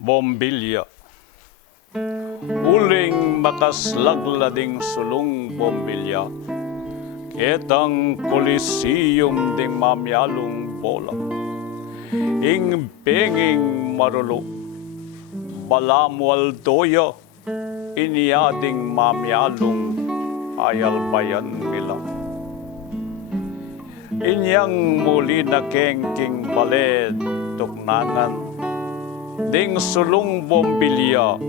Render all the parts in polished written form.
Bombilya. Uling makaslaglading sulong bombilya. Ketang Coliseum ding mamyalong bola. Ing penging marulo. Balamual doya. Inyading mamyalong ayalbayan nila. Inyang muli na kengking baled tuknangan. Ding sulong bombilya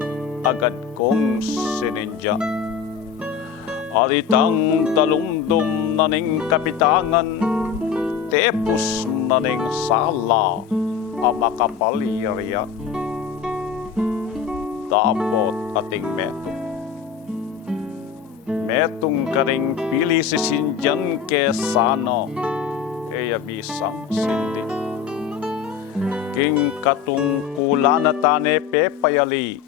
agad kong sinindya. Alitang talumdum na ning kapitangan, tepos na ning sala amakapalirya. Dapat ating metong karing pili si sinjan kesano, kaya bisang sindi. King katungkulan na tane pepayali,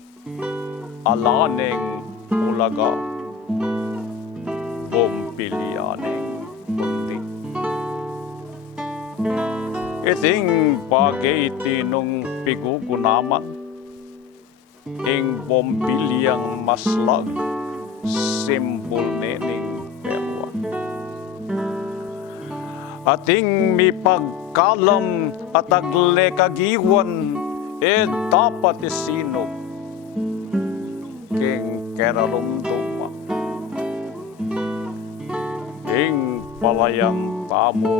alaneng ulaga, bombilyaneng bunti. Iting bagay tinong pigugunaman, ing bombilyang maslag, simbol nening perwa. Ating mipagkalam at aglekagiwan, dapat isinog, king keralumduma. Ing palayang tamu,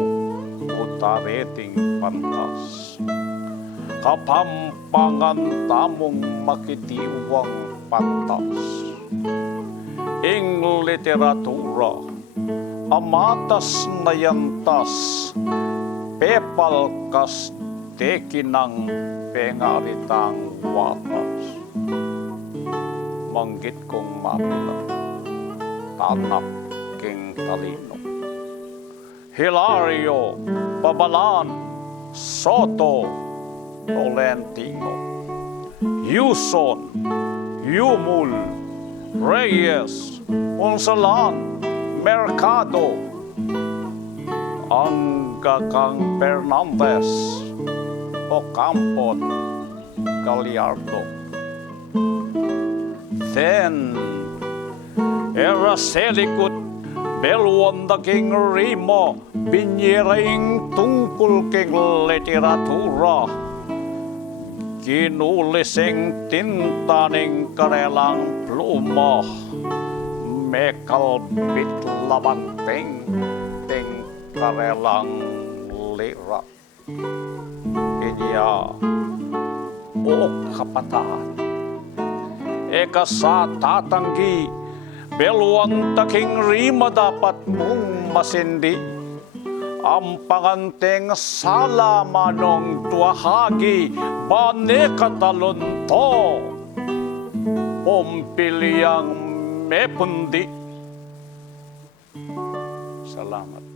utareting pantas. Kapampangan tamong makitiwang pantas. Ing literatura, amatas na yantas, pepal kas tekinang pengaritang watas. Manggit kong mapilang, tanap king talino. Hilario, Babalan, Soto, Tolentino, Yuson, Yumul, Reyes, Ponsalan, Mercado, Angkakang Fernandez, Ocampon, Gallardo. Then, Eraselikut, Belwanda king Rimo, binyeraing tungkol king literatura. Kinulising tinta ning karelang pluma, mekalbit labanting ting karelang lira. Kanya, o kapataan, eka sa tatanggi, beluang taking rima dapat mong masindi. Ang panganteng sala manong tuahagi, bane katalunto, pompilyang mepundi. Salamat.